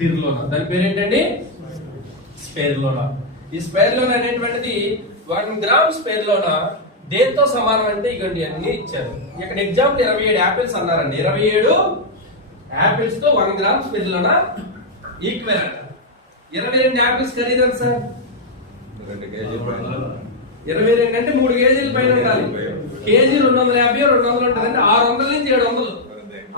స్పిరులోనా దాని పేరు ఏంటండి స్పేర్లోనా. ఈ స్పేర్లోనా అనేటువంటిది వన్ గ్రామ్ స్పేర్లోనా దేంతో సమానం అంటే ఇగండి అన్ని ఇచ్చారు. ఇక్కడ ఎగ్జాంపుల్ ఇరవై ఏడు యాపిల్స్ అన్నారండి. ఇరవై ఏడు యాపిల్స్తో వన్ గ్రామ్ స్పేర్లోనా ఈక్వల్ అంట ఇరవై రెండు యాపిల్స్ సార్? రెండు కేజీలు పైన. ఇరవై రెండు అంటే మూడు కేజీల పైన ఉండాలి. కేజీ రెండు వందల యాభై రెండు వందలు ఉంటుంది అంటే ఆరు వందల నుంచి ఏడు వందలు.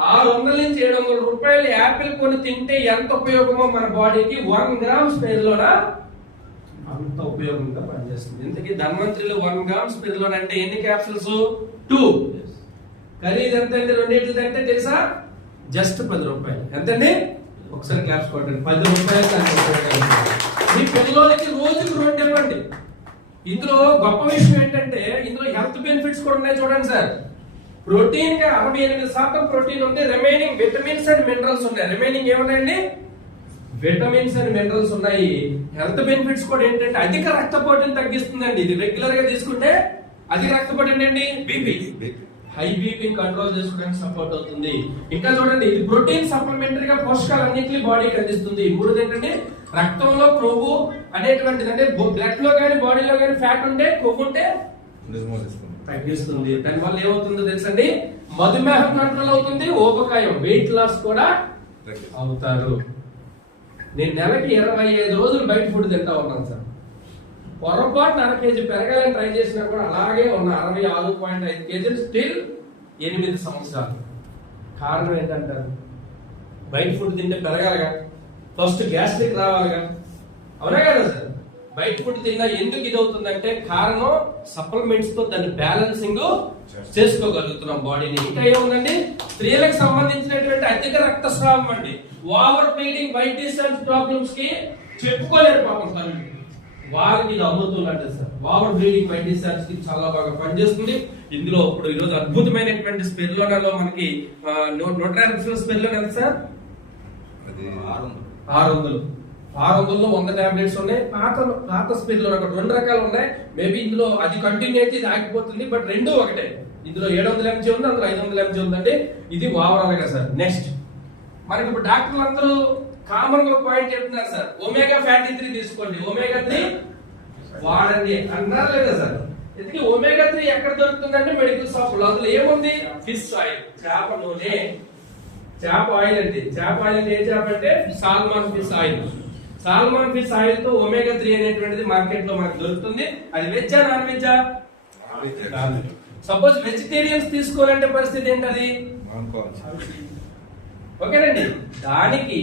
ఆరు వందల నుంచి ఏడు వందల రూపాయలు యాపిల్ కొని తింటే ఎంత ఉపయోగమో మన బాడీకి వన్ గ్రామ్ స్పేర్ లోన అంత ఉపయోగంగా పనిచేస్తుంది. ఇంతకీ ధన్వంతరిలో వన్ గ్రామ్ స్పేర్ లోన అంటే ఎన్ని క్యాప్సూల్స్? టూ. ఖరీదు ఎంత అండి? రెండింటిది అంటే తెలుసా? జస్ట్ పది రూపాయలు. ఎంతండి ఒకసారి క్లాప్స్ కొట్టండి. పది రూపాయలు. మీ పిల్లలకి రోజుకు రెండు ఇవ్వండి. ఇందులో గొప్ప విషయం ఏంటంటే ఇందులో హెల్త్ బెనిఫిట్స్ కూడా ఉన్నాయి చూడండి సార్. ప్రోటీన్గా అరవై ఎనిమిది శాతం ప్రోటీన్ ఉంది. రిమైనింగ్ విటమిన్స్ అండ్ మినరల్స్ ఉన్నాయి. రిమైనింగ్ ఏమున్నాయండి? విటమిన్స్ అండ్ మినరల్స్ ఉన్నాయి. హెల్త్ బెనిఫిట్స్ కూడా ఏంటంటే అధిక రక్తపోటుని తగ్గిస్తుందండి. ఇది రెగ్యులర్గా తీసుకుంటే అధిక రక్తపోటు ఏంటండి? బీపీ హై బీపీని కంట్రోల్ చేసుకోవడానికి సపోర్ట్ అవుతుంది. ఇంకా చూడండి ఇది ప్రోటీన్ సప్లిమెంటరీ గా పోషకాలు అన్నింటినీ బాడీకి అందిస్తుంది మూడోది ఏంటంటే రక్తంలో కొవ్వు అనేటువంటిది అంటే బ్లడ్లో కానీ బాడీలో కానీ ఫ్యాట్ ఉంటే కొవ్వు ఉంటే తగ్గిస్తుంది. దానివల్ల ఏమవుతుందో తెలుసండి? మధుమేహం కంట్రోల్ అవుతుంది ఊబకాయం వెయిట్ లాస్ కూడా అవుతారు. నేను నెలకి ఇరవై ఐదు రోజులు బయట ఫుడ్ తింటా ఉన్నాను సార్. పొరపాటున అర కేజీ పెరగాలని ట్రై చేసినా కూడా అలాగే ఉన్న అరవై ఆరు పాయింట్ ఐదు కేజీలు స్టిల్ ఎనిమిది సంవత్సరాలు. కారణం ఏంటంటారు? బయట ఫుడ్ తింటే పెరగాలిగా ఫస్ట్ గ్యాస్ట్రిక్ రావాలిగా. అవునా కదా సార్? బయట ఫుడ్ తిన్నా ఎందుకు ఇది అవుతుందంటే కారణం సప్లిమెంట్స్తో దాన్ని బ్యాలెన్సింగ్ చేసుకోగలుగుతున్నాం బాడీని ఇంకా ఏముందండి? స్త్రీలకు సంబంధించినటువంటి అధిక రక్తస్రావం అండి. ఓవర్ ఫీడింగ్ వైట్ డిస్టెన్స్ ప్రాబ్లమ్స్కి చెప్పుకోలేరు పాపం తల్లి వారికి ఇది అమ్ముతున్నట్టు సార్. ఓవర్ బ్లీడింగ్ వైట్ డిస్చార్జ్కి చాలా బాగా పనిచేస్తుంది. ఇందులో ఇప్పుడు ఈరోజు అద్భుతమైనటువంటి స్పెర్లోనాలో మనకి నూట యాభై స్పెర్లోన్ సార్? అది ఆరు వందలు. ఆరు వందల్లో వంద టాబ్లెట్స్ ఉన్నాయి పాత పాత స్పీడ్లో ఒకటి రెండు రకాలు ఉన్నాయి. మేబీ ఇందులో అది కంటిన్యూ అయితే ఇది ఆగిపోతుంది బట్ రెండు ఒకటే. ఇందులో ఏడు వందల ఎంజీ ఉంది అందులో ఐదు వందల ఎంజీ ఉందండి ఇది ఓవరాల్గా సార్ నెక్స్ట్ మనకి ఇప్పుడు డాక్టర్లు అందరూ కామన్గా పాయింట్ చెప్తున్నారు సార్. ఒమేగా ఫ్యాటీ త్రీ తీసుకోండి. ఒమేగా త్రీ వాడండి. అన్నారు లేదా సార్? ఎందుకంటే ఒమేగా త్రీ ఎక్కడ దొరుకుతుందంటే మెడికల్ షాప్లో. అందులో ఏముంది? ఫిష్ ఆయిల్ చేప నూనె. చేప ఆయిల్ అండి. చేప ఆయిల్ ఏ చేప అంటే salmon fish oil salmon fish ఆయిల్తో ఒమేగా త్రీ అనేటువంటిది మార్కెట్లో మనకు దొరుకుతుంది. అది వెజ్జా నాన్ వెజ్జా? సపోజ్ వెజిటేరియన్స్ తీసుకోవాలంటే పరిస్థితి ఏంటది. ఓకేనండి. దానికి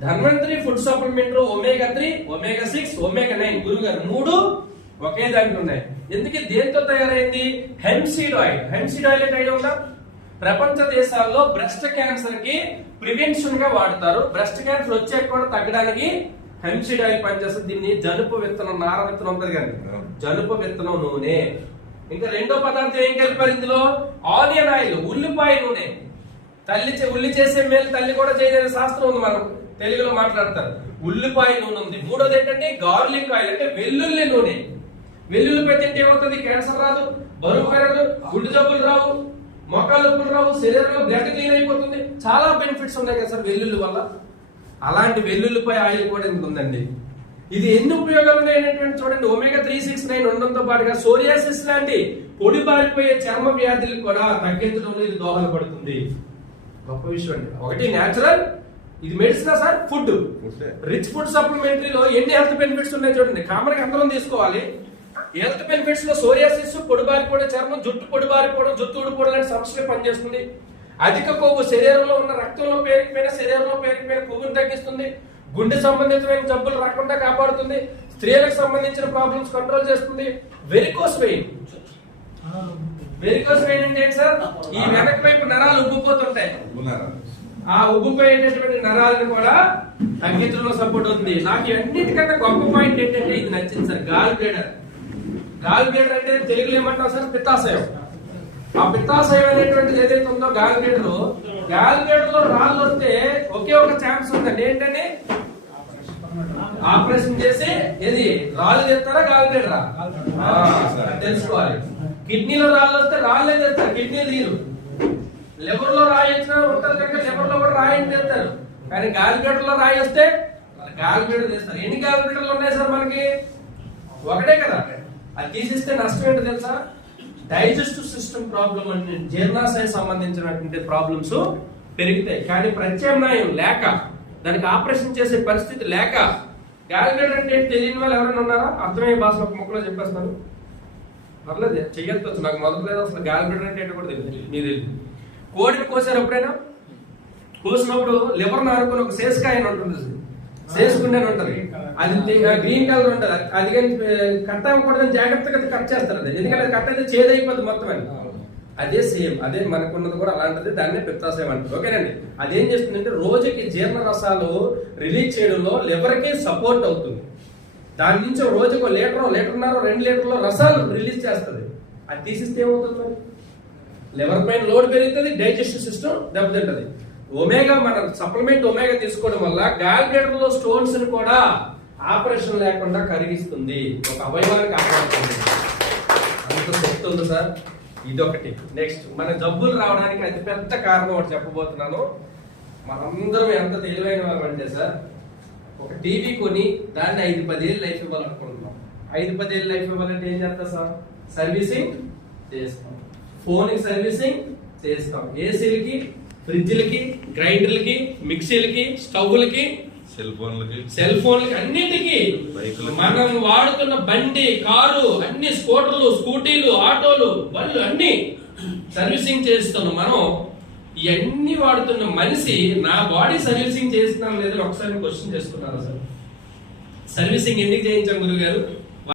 Dhanvantari food సప్లిమెంట్లో omega three omega six omega nine. గురువు గారు మూడు ఒకే దాంట్లో ఉన్నాయి. ఎందుకు దేంతో తయారైంది? హెమ్సీడ్ ఆయిల్. హెమ్సీడ్ ఆయిల్ అంటే ఉందా? ప్రపంచ దేశాల్లో బ్రెస్ట్ క్యాన్సర్కి ప్రివెన్షన్గా వాడతారు. బ్రెస్ట్ క్యాన్సర్ వచ్చే కూడా తగ్గడానికి హెమ్సీడ్ ఆయిల్ పనిచేస్తుంది దీన్ని జనుపు విత్తనం నార విత్తనం ఉంటుంది కానీ జనుపు విత్తనం నూనె. ఇంకా రెండో పదార్థం ఏం కలిపారు ఇందులో? ఆనియన్ ఆయిల్ ఉల్లిపాయ నూనె. తల్లి చే- ఉల్లి చేసే మేలు తల్లి కూడా చేయదనే శాస్త్రం ఉంది మనం తెలుగులో మాట్లాడతారు. ఉల్లిపాయ నూనె ఉంది. మూడోది ఏంటంటే గార్లిక్ ఆయిల్ అంటే వెల్లుల్లి నూనె. వెల్లుల్లిపాయ తింటే ఏమవుతుంది? క్యాన్సర్ రాదు బరువు పెరగదు గుండె జబ్బులు రావు మొక్కలు రావు శరీరంలో బ్లడ్ క్లీన్ అయిపోతుంది. చాలా బెనిఫిట్స్ ఉన్నాయి కదా సార్ వెల్లుల్లి వల్ల. అలాంటి వెల్లుల్లిపాయ ఆయిల్ కూడా ఇందులో ఉందండి? ఇది ఎన్ని ఉపయోగాలు ఉన్నాయనేటువంటి చూడండి. ఒమేగా త్రీ సిక్స్ నైన్ ఉండడంతో పాటుగా సోరియాసిస్ లాంటి పొడి బారిపోయే చర్మ వ్యాధులు కూడా తగ్గించడంలో ఇది దోహదపడుతుంది. గొప్ప విషయం అండి. ఒకటి నేచురల్ ఇది medicine sir? Food. Rich food సప్లిమెంటరీలో ఎన్ని హెల్త్ బెనిఫిట్స్ ఉన్నాయి చూడండి. కామన్గా అందరం తీసుకోవాలి. హెల్త్ బెనిఫిట్స్లో సోరియాసిస్ పొడిబారిపోవడం చర్మం జుట్టు పొడిబారిపోవడం జుట్టు ఊడిపోవడం లాంటి సమస్యలు పనిచేస్తుంది. అధిక కొవ్వు శరీరంలో ఉన్న రక్తంలో పేరుకుపోయిన శరీరంలో పేరుకుపోయిన కొవ్వును తగ్గిస్తుంది. గుండె సంబంధితమైన జబ్బులు రాకుండా కాపాడుతుంది. స్త్రీలకు సంబంధించిన ప్రాబ్లమ్స్ కంట్రోల్ చేస్తుంది. వెరికోస్ వెయిన్ వెరికోస్ వెయిన్ అంటే ఏంటి సార్? ఈ వెనక వైపు నరాలు ఉబ్బిపోతుంటాయి. ఆ ఉబ్బిపోయేటటువంటి నరాలను కూడా తగ్గించడంలో సపోర్ట్ అవుతుంది. నాకు అన్నిటికంటే గొప్ప పాయింట్ ఏంటంటే ఇది నచ్చింది sir gall bladder gall bladder అంటే తెలుగులో ఏమంటాం సార్? పిత్తాశయం. ఆ పిత్తాశయం అనేటువంటిది ఏదైతే ఉందో గాల్ బ్లేడర్ గాల్లో రాళ్ళు వస్తే ఒకే ఒక ఛాన్స్ ఉందండి ఏంటని? ఆపరేషన్ చేసి ఏది? రాళ్ళు తెస్తారా గాల్ బ్లేడరా తెలుసుకోవాలి. కిడ్నీలో రాళ్ళు వస్తే రాళ్ళే తెస్తారు కిడ్నీ తీరు లివర్లో రాయి వచ్చినా ఉంటుంది కనుక లివర్లో కూడా రాయని తెస్తారు. కానీ గాలిగడ్డలో రాయి వస్తే గాలిగడ్డ చేస్తారు ఎన్ని గాలిగడ్డలు ఉన్నాయి సార్ మనకి? ఒకటే కదా. అది తీసిస్తే నష్టం ఏంటో తెలుసా? డైజెస్టివ్ సిస్టమ్ ప్రాబ్లం అంటే జీర్ణాశయ సంబంధించినటువంటి ప్రాబ్లమ్స్ పెరుగుతాయి. కానీ ప్రత్యామ్నాయం లేక దానికి ఆపరేషన్ చేసే పరిస్థితి లేక క్యాలిక్యులేటర్ అంటే తెలియని వాళ్ళు ఎవరైనా ఉన్నారా? అర్థమయ్యే భాషలో ఒక ముక్కలో చెప్పేస్తాను. పర్లేదు చెయ్యొచ్చు. నాకు మొదటి లేదు అసలు క్యాలిక్యులేటర్ అంటే ఏంటో కూడా తెలియదు. మీరు తెలియదు. కోడిని కోసారు ఎప్పుడైనా? కోసినప్పుడు లివర్ నారుకుని ఒక సేస్కాయ ఉంటుంది. సేసుకుండే ఉంటది. అది గ్రీన్ కలర్ ఉంటది. అది కానీ కట్ అవ్వకూడదని జాగ్రత్తగా కట్ చేస్తారు అది. ఎందుకంటే కట్ అయితే చేదైపోతుంది మొత్తం అని అదే సేమ్ అదే మనకున్నది కూడా అలాంటిది దాన్నే పిత్తాశయం అంటారు. ఓకేనండి? అదేం చేస్తుందంటే రోజుకి జీర్ణ రసాలు రిలీజ్ చేయడంలో లివర్కే సపోర్ట్ అవుతుంది. దాని నుంచి ఒక రోజుకు లీటర్ లీటర్న్నర రెండు లీటర్ల రసాలు రిలీజ్ చేస్తుంది. అది తీసిస్తే ఏమవుతుంది మరి? లివర్ పైన లోడ్ పెరుగుతుంది డైజెస్టివ్ సిస్టమ్ దెబ్బతింటది. ఒమేగా మన సప్లిమెంట్ ఒమేగా తీసుకోవడం వల్ల గాల్బ్లేడర్లో స్టోన్స్ని కూడా ఆపరేషన్ లేకుండా కరిగిస్తుంది. ఒక అవయవాన్ని కాపాడుతుంది అంత శక్తి ఉంది సార్. ఇదొకటి. నెక్స్ట్ మన జబ్బులు రావడానికి అతిపెద్ద కారణం ఒకటి చెప్పబోతున్నాను. మనందరం ఎంత తెలివైన వాళ్ళంటే సార్ ఒక టీవీ కొని దాన్ని ఐదు పదేళ్ళు లైఫ్ ఇవ్వాలనుకుంటున్నాం. ఐదు పదేళ్ళు లైఫ్ ఇవ్వాలంటే ఏం చేస్తాం సార్? సర్వీసింగ్ చేస్తాం. ఫోన్కి సర్వీసింగ్ చేస్తాం. ఏసీలకి ఫ్రిడ్జ్లకి గ్రైండర్లకి మిక్సీలకి స్టవ్లకి సెల్ ఫోన్లకి సెల్ ఫోన్లకి అన్నిటికీ. మనం వాడుతున్న బండి కారు అన్ని స్కూటర్లు స్కూటీలు ఆటోలు బళ్ళు అన్ని సర్వీసింగ్ చేస్తున్నాం మనం. ఇవన్నీ వాడుతున్న మనిషి నా బాడీ సర్వీసింగ్ చేస్తున్నాను లేదని ఒకసారి క్వశ్చన్ చేసుకున్నాను సార్. సర్వీసింగ్ ఎందుకు చేయించాం గురువు గారు